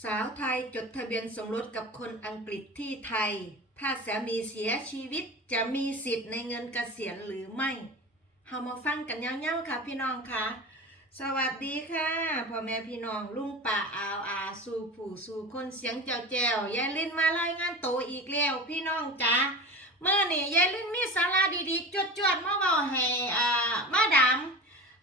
สาวไทยจดทะเบียนสมรสกับคนอังกฤษที่ไทย ถ้าสามีเสียชีวิตจะมีสิทธิ์ในเงินเกษียณหรือไม่เฮามาฟังกันยาวๆค่ะ พี่น้องค่ะ สวัสดีค่ะพ่อแม่พี่น้องลุงป่าอาวอาสู่ผู้สู่คนเสียงเจ้าแจวยายลินมารายงานโตวอีกแล้วพี่น้องจ้าเมื่อนี่ยายลินมีสาระดีๆจวดๆมาเว้าให้อ่ามาดาม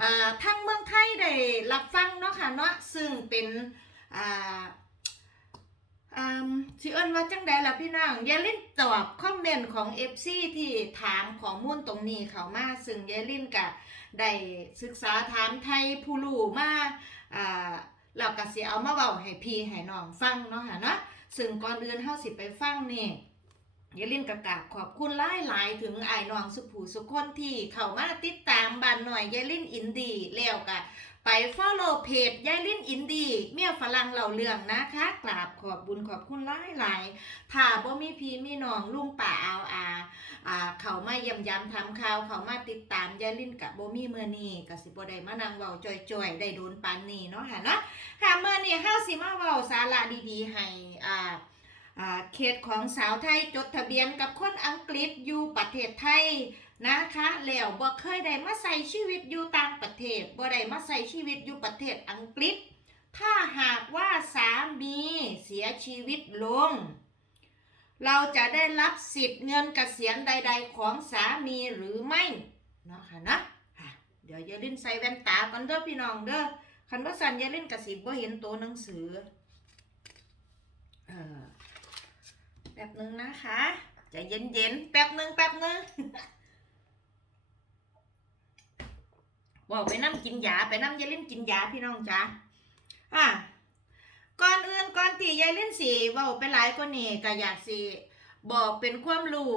อ่าทั้งเมืองไทยได้รับฟังเนาะค่ะเนาะซึ่งเป็น อ่าอืมสิเอิ้นว่าจังใดล่ะพี่น้องเยลินตอบคอมเมนต์ของ FC ที่ถามข้อมูลตรงนี้เขามาซึ่งยายลินก็ได้ศึกษาถามไทยผู้รู้มาอ่าแล้วก็สิเอามาเว้าให้พี่ให้น้องฟังเนาะค่ะเนาะซึ่งก่อนอื่นเฮาสิไปฟังนี่ ยายลินก็กาบขอบคุณหลายๆถึงไอ้น้องสุผู้สุคนที่เข้ามาติดตามบ้านหน่อยยายลินอินดีแล้วก็ไป follow เพจยายลิ้นอินดีเมียฝรั่งเหล่าเรื่องนะคะกราบขอบบุญขอบคุณหลายหลายๆถ้าบ่มีพี่มีน้องลุงป่าอาอาอ่าเขามาเยี่ยมยามทำข่าวเขามาติดตามยายลิ้นกับบ่มีเมื่อนี้ก็สิบ่ได้มานั่งเว้าจ่อยๆได้โดนปานนี้เนาะค่ะเนาะค่ะเมื่อนี้เฮาสิมาเว้าสาระดีๆให้อ่าอ่า เขตของสาวไทยจดทะเบียนกับคนอังกฤษอยู่ประเทศไทยนะคะแล้วบ่เคยได้มาใส่ชีวิตอยู่ต่างประเทศบ่ได้มาใส่ชีวิตอยู่ประเทศอังกฤษ ถ้าหากว่าสามีเสียชีวิตลง เราจะได้รับสิทธิ์เงินเกษียณใด ๆ ของสามีหรือไม่เนาะค่ะนะเดี๋ยวอย่าลิ้นใส่แว่นตาก่อนเด้อพี่น้องเด้อคันว่าสันอย่าลิ้นกระสิบ่เห็นตัวหนังสือเออ แป๊บหนึงนะคะใจเย็นๆแป๊บหนึงแป๊บหนึงว่าไปนั่งกินยาไปนั่งยายลิ้นกินยาพี่น้องจ้าอะก่อนอื่นก่อนที่ยายเลิ้นสีว่าไปหลายกว่านี้ก็อยากสิบอกเป็นความรู้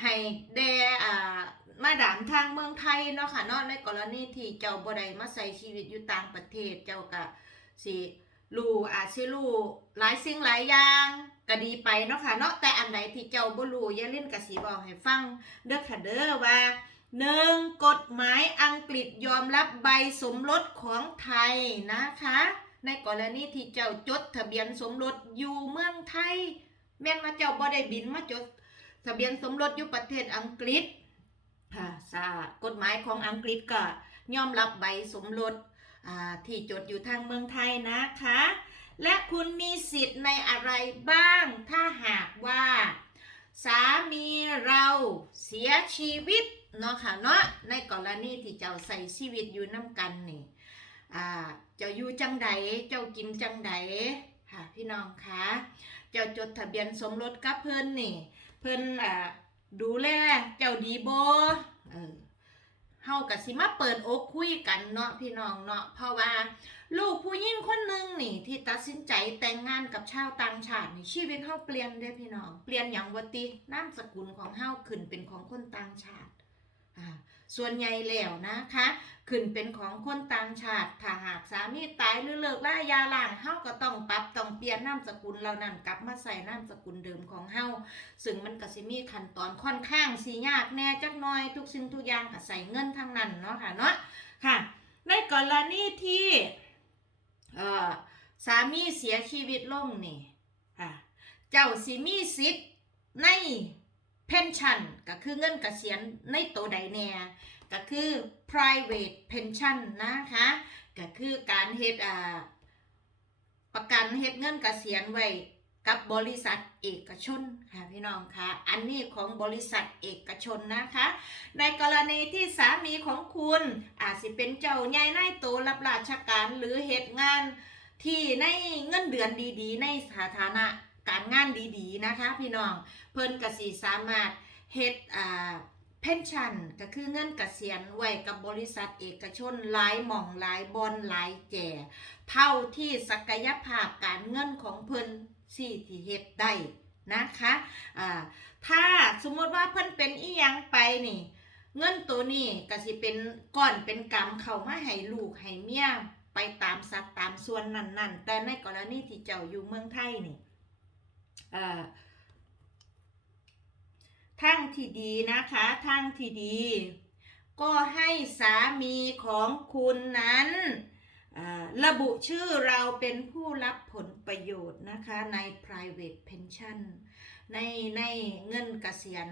ให้แด่อ่ามาดามทางเมืองไทยเนาะค่ะเนาะในกรณีที่เจ้าบ่ได้มาใช้ชีวิตอยู่ต่างประเทศเจ้าก็สิ รู้อาจสิรู้หลายสิ่งหลายอย่างก็ดีไปเนาะค่ะเนาะแต่อันใดที่เจ้าบ่รู้ยายลิ้นก็สิบอกให้ฟังเด้อค่ะเด้อว่าหนึ่งกฎหมายอังกฤษยอมรับใบสมรสของไทยนะคะ ในกรณีที่เจ้าจดทะเบียนสมรสอยู่เมืองไทย แม้นว่าเจ้าบ่ได้บินมาจดทะเบียนสมรสอยู่ประเทศอังกฤษค่ะสากฎหมายของอังกฤษก็ยอมรับใบสมรส ที่จดอยู่ทางเมืองไทยนะคะ และคุณมีสิทธิ์ในอะไรบ้าง ถ้าหากว่า สามีเราเสียชีวิตเนาะค่ะเนาะในกรณีที่เจ้าใส่ชีวิตอยู่น้ำกันนี่เจ้าอยู่จังใดเจ้ากินจังใดค่ะพี่น้องคะเจ้าจดทะเบียนสมรสกับเพิ่นนี่ เพิ่นอดูแลเจ้าดีโบ ฮาก็สิมาเปิดอกคุยกันเนาะพี่น้องเนาะเพราะว่า ลูกผู้หญิงคนหนึ่งนี่ ที่ตัดสินใจแต่งงานกับชาวต่างชาตินี่ชีวิตเฮาเปลี่ยนเด้พี่น้อง เปลี่ยนอย่างวตินามสกุลของเฮาขึ้นเป็นของคนต่างชาติอ่า ส่วนใหญ่แล้วนะคะ ขึ้นเป็นของคนต่างชาติถ้าหากสามีตายหรือเลิกล่ายาล่างเฮาก็ต้องปรับต้องเปลี่ยนนามสกุลเหล่านั้นกลับมาใส่นามสกุลเดิมของเฮาซึ่งมันก็สิมีขั้นตอนค่อนข้างสิยากแน่จักหน่อยทุกสิ่งทุกอย่างก็ใส่เงินทั้งนั้นเนาะค่ะเนาะค่ะ ในกรณีที่เอ่อสามีเสียชีวิตลงนี่อะเจ้าสิมีสิทธิ์ใน เพนชั่นก็คือเงินเกษียณในตัวใดแน่ก็คือ private pension นะคะก็คือการเฮ็ดอ่าประกันเฮ็ดเงินเกษียณไว้กับบริษัทเอกชนค่ะพี่น้องคะอันนี้ของบริษัทเอกชนนะคะ ในกรณีที่สามีของคุณอาจสิเป็นเจ้าใหญ่ในายโตรับราชการหรือเหตุงานที่ในเงินเดือนดีๆ ในสถานะ การงานดีๆนะคะ พี่น้องเพิ่นกสิสามารถเฮ็ดอ่าเพนชั่นก็คือเงินเกษียณไว้กับบริษัทเอกชนหลายหม่องหลายบอนหลายแก่เท่าที่ศักยภาพการเงินของเพิ่นสี่ที่เฮ็ดได้นะคะอ่าถ้าสมมติว่าเพิ่นเป็นอียังไปนี่เงินตัวนี้ก็สิเป็นก้อนเป็นกำเข้ามาให้ลูกให้เมียไปตามสัดตามส่วนนั้นๆ แต่ในกรณีที่เจ้าอยู่เมืองไทยนี่ ทางที่ดีนะคะทางที่ดี ก็ให้สามีของคุณนั้นระบุชื่อเราเป็นผู้รับผลประโยชน์นะคะใน private pension ในในเงินเกษียณ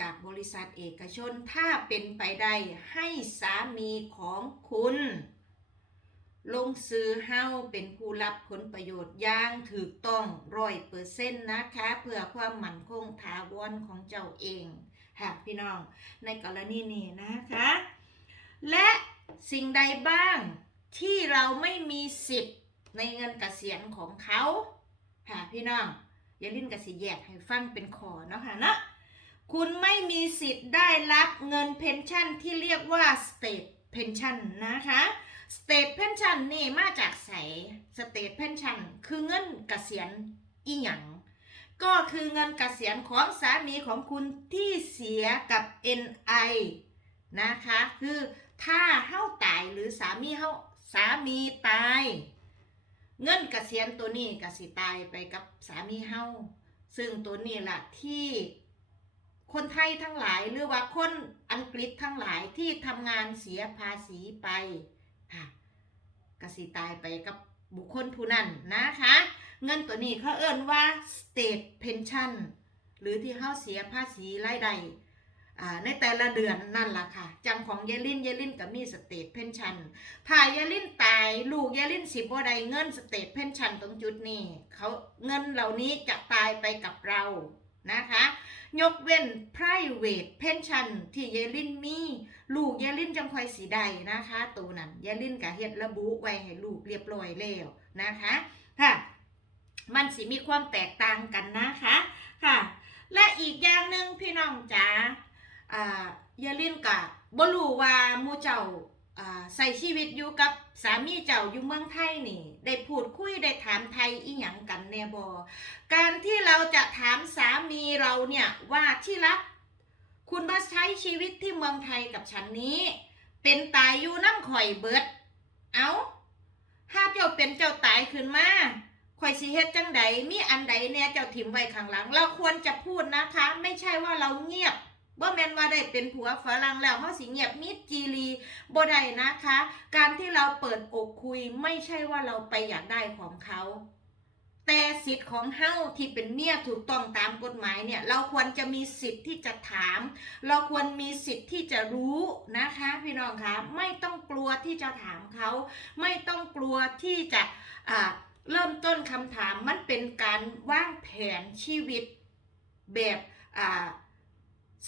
จากบริษัทเอกชนถ้าเป็นไปได้ให้สามีของคุณ ลงซื้อเฮ้าเป็นผู้รับผลประโยชน์ย่างถูกต้องร้อยเปอร์เซ็นต์นะคะ เพื่อความมั่นคงถาวรของเจ้าเองค่ะพี่น้องในกรณีนี้นะคะ และสิ่งใดบ้างที่เราไม่มีสิทธิ์ในเงินเกษียณของเขาค่ะพี่น้องอย่าลิ้นกสิแยกให้ฟังเป็นขอเนาะค่ะเนาะคุณไม่มีสิทธิ์ได้รับเงินเพนชั่นที่เรียกว่า state pension นะคะ state pension นี่มาจากใส state pension คือเงินเกษียณอีหยังก็คือเงินเกษียณของสามีของคุณที่เสียกับ NI นะคะ คือถ้าเฮาตายหรือสามีเฮาสามีตาย เงินเกษียณตัวนี้ก็สิตายไปกับสามีเฮาซึ่งตัวนี้ล่ะที่คนไทยทั้งหลายหรือว่าคนอังกฤษทั้งหลายที่ทำงานเสียภาษีไป ก็สิตายไปกับบุคคลผู้นั้นนะคะ เงินตัวนี้เขาเอิ่นว่า state pension หรือที่เฮาเสียภาษีรายได้ในแต่ละเดือนนั่นล่ะค่ะ จังของเยลินเยลินก็มี state pension ถ้าเยลินตายลูกเยลินสิบ่ได้เงิน state pension ตรงจุดนี้เขาเงินเหล่านี้จะตายไปกับเรา นะคะ ยกเว้น private pension ที่เยลินมี ลูกเยลินจังคอยสีใดนะคะตัวนั้นเยลินก็เฮ็ดระบุไว้ให้ลูกเรียบร้อยแล้วนะคะค่ะมันสิมีความแตกต่างกันนะคะค่ะ และอีกอย่างหนึ่งพี่น้องจ๋าอ่าอย่าลืมกับ่รู้ว่ามูเจ้า ใส่ชีวิตอยู่กับสามีเจ้าอยู่เมืองไทยนี่ ได้พูดคุยได้ถามไทยอีหยังกันแน่บ่การที่เราจะถามสามีเราเนี่ยว่าที่รัก คุณมาใช้ชีวิตที่เมืองไทยกับฉันนี้ เป็นตายอยู่น้ำข่อยเบิด เอาถ้าเจ้าเป็นเจ้าตายขึ้นมาข่อยสิเฮ็ดจังใดมีอันใดเนี่ยเจ้าถิ่มไว้ข้างหลัง เราควรจะพูดนะคะ ไม่ใช่ว่าเราเงียบ บ่แมนว่าได้เป็นผัวฝรั่งแล้วเฮาสิเงียบมิดจีรีบ่ได้นะคะ การที่เราเปิดอกคุยไม่ใช่ว่าเราไปอยากได้ของเขาแต่สิทธิ์ของเฮ้าที่เป็นเมียถูกต้องตามกฎหมายเนี่ย เราควรจะมีสิทธิ์ที่จะถาม เราควรมีสิทธิ์ที่จะรู้นะคะ พี่น้องคะไม่ต้องกลัวที่จะถามเขาไม่ต้องกลัวที่จะอ่าเริ่มต้นคำถามมันเป็นการวางแผนชีวิตแบบอ่า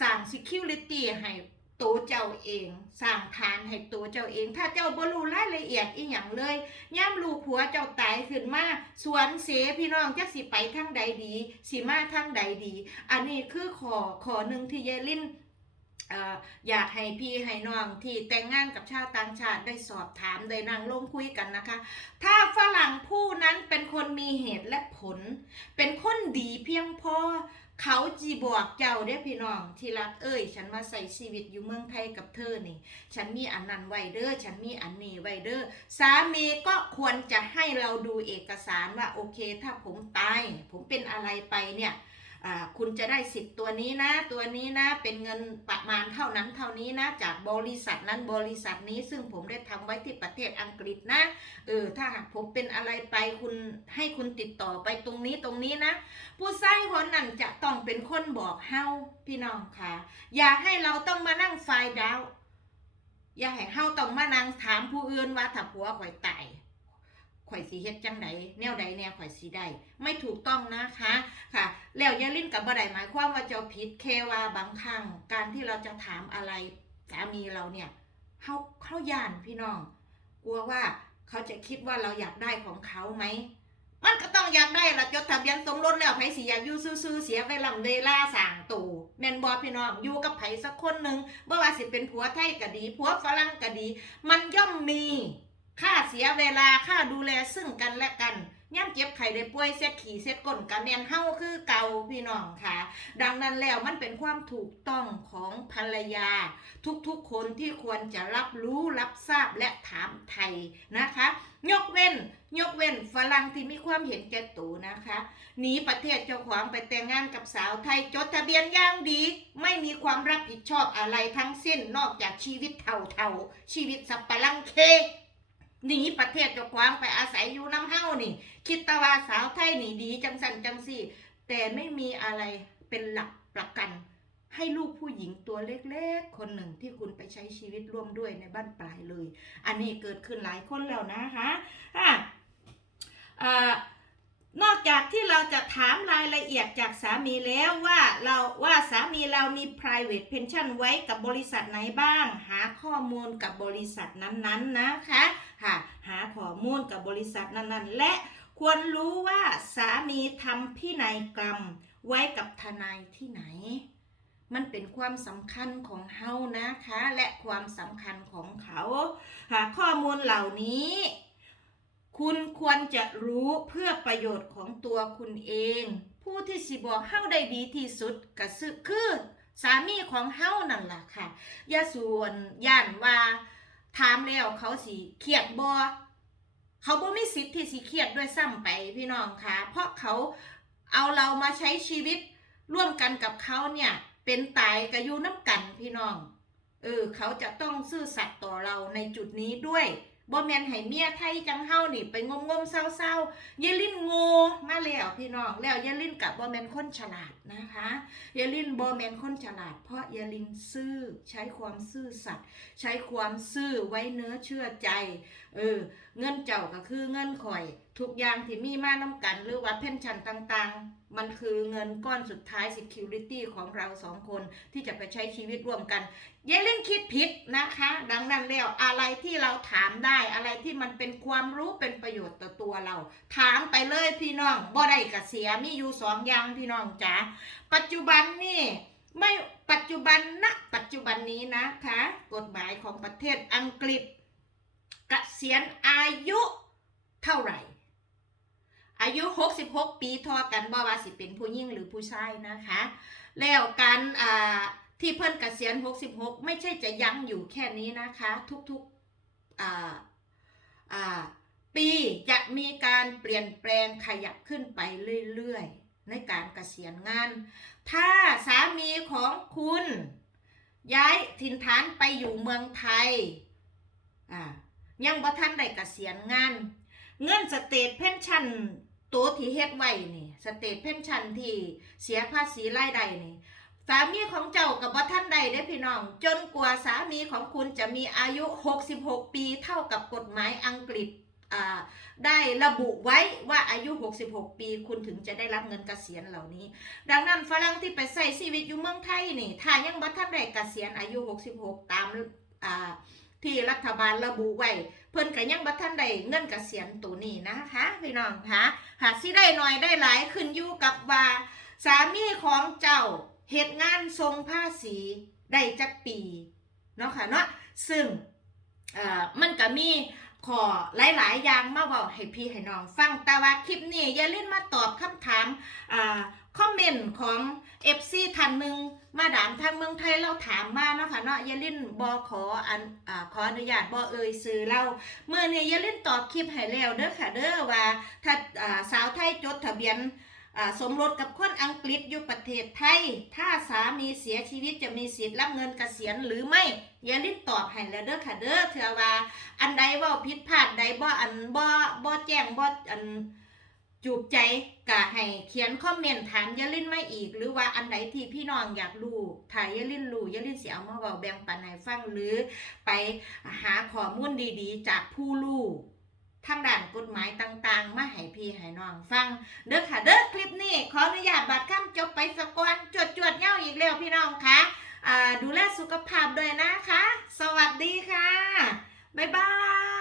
สร้าง security ให้ตัวเจ้าเองสร้างฐานให้ตัวเจ้าเอง ถ้าเจ้าบ่รู้รายละเอียดอีหยังเลยย่ำลูกผัวเจ้าตายขึ้นมาสวนเสพี่น้องจักสิไปทางใดดีสิมาทางใดดี อันนี้คือขอขอหนึ่งที่เยลินเอ่ออยากให้พี่ให้น้องที่แต่งงานกับชาวต่างชาติได้สอบถามได้นั่งลงคุยกันนะคะ ถ้าฝรั่งผู้นั้นเป็นคนมีเหตุและผล เป็นคนดีเพียงพอ เขาจีบอกเจ้าเด้พี่น้องที่รักเอ้ย ฉันมาใส่ชีวิตอยู่เมืองไทยกับเธอนี่ ฉันมีอันนั้นไวเดอร์ฉันมีอันนี้ไวเดอร์สามีก็ควรจะให้เราดูเอกสารว่าโอเค ถ้าผมตาย ผมเป็นอะไรไปเนี่ย คุณจะได้สิทธิ์ตัวนี้นะ ตัวนี้นะ เป็นเงินประมาณเท่านั้นเท่านี้นะ จากบริษัทนั้นบริษัทนี้ซึ่งผมได้ทำไว้ที่ประเทศอังกฤษนะ เออ ถ้าหากผมเป็นอะไรไปคุณให้คุณติดต่อไปตรงนี้ตรงนี้นะ ผู้ใช้คนนั้นจะต้องเป็นคนบอกเฮาพี่น้องค่ะ อย่าให้เราต้องมานั่งไฟดาว อย่าให้เฮาต้องมานั่งถามผู้อื่นว่าถ้าผัวข่อยตาย ข่อยสิเฮ็ดจังใดแนวใดแนวข่อยสิได้ไม่ถูกต้องนะคะค่ะ แล้วอย่าลิ้นกับบ่ได้หมายความว่าเจ้าผิดแค่ว่าบางครั้งการที่เราจะถามอะไรสามีเราเนี่ยเฮาเฮาย่านพี่น้อง กลัวว่าเขาจะคิดว่าเราอยากได้ของเขาไหมมันก็ต้องอยากได้ละจดทะเบียนสมรสแล้วไผสิอยากอยู่ซื่อๆเสียเวลาเวลาสร้างตู่แม่นบ่พี่น้องอยู่กับไผสักคนหนึ่งบ่ว่าสิเป็นผัวไทยก็ดีผัวฝรั่งก็ดี มันย่อมมี ค่าเสียเวลาค่าดูแลซึ่งกันและกันย่ำเจ็บไข้ได้ป่วยเส็ดขี่เส็ดก้นกันแมนเฮาคือเก่าพี่น้องค่ะ ดังนั้นแล้วมันเป็นความถูกต้องของภรรยา ทุกๆคนที่ควรจะรับรู้รับทราบและถามไทยนะคะ ยกเว้น ยกเว้นฝรั่งที่มีความเห็นแก่ตัวนะคะหนีประเทศเจ้าของไปแต่งงานกับสาวไทยจดทะเบียนย่างดี ไม่มีความรับผิดชอบอะไรทั้งสิ้นนอกจากชีวิตเท่าๆชีวิตสับปะรังเค หนีประเทศเจ้าของไปอาศัยอยู่น้ำเฮานี่ คิดตะว่าสาวไทยนี่ดีจังสันจังสี่ แต่ไม่มีอะไรเป็นหลักประกัน ให้ลูกผู้หญิงตัวเล็กๆ คนหนึ่งที่คุณไปใช้ชีวิตร่วมด้วยในบ้านปลายเลย อันนี้เกิดขึ้นหลายคนแล้วนะคะอะ จากที่เราจะถามรายละเอียดจากสามีแล้วว่าเราว่าสามีเรามี private pension ไว้กับบริษัทไหนบ้าง หาข้อมูลกับบริษัทนั้นๆนะคะค่ะหาข้อมูลกับบริษัทนั้นๆ และควรรู้ว่าสามีทำพินัยกรรมไว้กับทนายที่ไหน มันเป็นความสำคัญของเฮานะคะ และความสำคัญของเขา หาข้อมูลเหล่านี้ คุณควรจะรู้เพื่อประโยชน์ของตัวคุณเอง ผู้ที่สิบอกเฮาได้ดีที่สุดก็ซึคือสามีของเฮานั่นล่ะค่ะอย่าส่วนย่านว่าถามแล้วเขาสิเครียดบ่เขาบ่มีสิทธิ์ที่สิเครียดด้วยซ้ำไปพี่น้องค่ะ เพราะเขาเอาเรามาใช้ชีวิตร่วมกันกับเขาเนี่ย เป็นตายกับยูน้ำกันพี่น้อง เออ เขาจะต้องซื่อสัตย์ต่อเราในจุดนี้ด้วย บ่แมนให้เมียไทยจังเฮานี่ไปงมงมเศร้าๆยายลินโง่มาแล้วพี่น้องแล้วยายลินกับบ่แมนคนฉลาดนะคะยายลินบ่แมนคนฉลาด เพราะยายลินซื่อใช้ความซื่อสัตย์ใช้ความซื่อไว้เนื้อเชื่อใจเออเงินเจ้าก็คือเงินข่อย ทุกอย่างที่มีมาน้ำกัน หรือว่าเพนชันต่างๆ มันคือเงินก้อนสุดท้าย security ของเราสองคนที่จะไปใช้ชีวิตร่วมกันเยาเล่นคิดผิดนะคะ ดังนั้นแล้วอะไรที่เราถามได้อะไรที่มันเป็นความรู้เป็นประโยชน์ต่อตัวเรา ถามไปเลยพี่น้องบ่ได้กระเสียมีอยู่สองอย่างพี่น้องจ๋าปัจจุบันนี่ไม่ปัจจุบันณปัจจุบันนี้นะคะ กฎหมายของประเทศอังกฤษกเกษียณอายุเท่าไหร่ อายุ 66 ปีทอกันบ่ว่าสิเป็นผู้หญิงหรือผู้ชายนะคะ แล้วการอ่าที่เพิ่นเกษียณ 66 ไม่ใช่จะยั้งอยู่แค่นี้นะคะ ทุกๆอ่าอ่าปีจะมีการเปลี่ยนแปลงขยับขึ้นไปเรื่อยๆ ในการเกษียณงาน ถ้าสามีของคุณ ย้ายถิ่นฐานไปอยู่เมืองไทยยังบ่ทันได้เกษียณงาน เงินสเตทเพนชั่น ตัวที่เฮ็ดไว้นี่สเตทเพนชันที่เสียภาษีรายได้นี่สามีของเจ้ากับบ่ท่านใดได้พี่น้อง จนกว่าสามีของคุณจะมีอายุ 66 ปีเท่ากับกฎหมายอังกฤษได้ระบุไว้ว่าอายุ 66 ปีคุณถึงจะได้รับเงินเกษียณเหล่านี้ ดังนั้นฝรั่งที่ไปใช้ชีวิตอยู่เมืองไทยนี่ถ้ายังบ่ท่านได้เกษียณอายุ 66 ตามอ่า ที่รัฐบาลระบุไว้เพิ่นก็ยังบ่ทันได้เงินกเกษียณตัวนี้นะคะพี่น้องคะหากสิได้หน้อยได้หลายขึ้นอยู่กับว่าสามีของเจ้าเหตุงานทรงภาษีได้จักปีเนาะค่ะเนาะซึ่งเอ่อมันก็มีขอหลาย ๆ อย่างมาบอกให้พี่ให้น้องฟังแต่ว่าคลิปนี้อย่าลืมมาตอบคำถามอ่า คอมเมนต์ของ FC ท่านหนึ่งมาดามทางเมืองไทยเราถามมาเนาะค่ะเนาะยาลืมบอขออันอขออนุญาตบอเอ่ยซื้อเราเมื่อเนี้อย่าลืมตอบคลิปให้แล้วเด้อค่ะเด้อว่าถ้าสาวไทยจดทะเบียนสมรสกับคนอังกฤษอยู่ประเทศไทย ถ้าสามีเสียชีวิตจะมีสิทธิ์รับเงินเกษียณหรือไม่ยาลืมตอบให้แล้วเด้อค่ะเด้อเถื่อว่า อันใดว่าผิดพลาดใดบ่อันบ่บ่แจ้งบ่อัน จูบใจก็ให้เขียนคอมเมนต์ถามยาลินมาอีก หรือว่าอันใดที่พี่น้องอยากรู้ถ้ายยาลินรู้ยาลินสิเอามาเว้าแบ่งปันให้ฟังหรือไปหาข้อมูลดีๆ จากผู้รู้ทางด้านกฎหมายต่างๆ มาให้พี่ให้น้องฟัง เด้อค่ะเด้อคลิปนี้ขออนุญาตบัดคำจบไปสะก่อนจวดจวดๆเง่าอีกแล้วพี่น้องคะอ่าดูแลสุขภาพด้วยนะคะ สวัสดีค่ะ บ๊ายบาย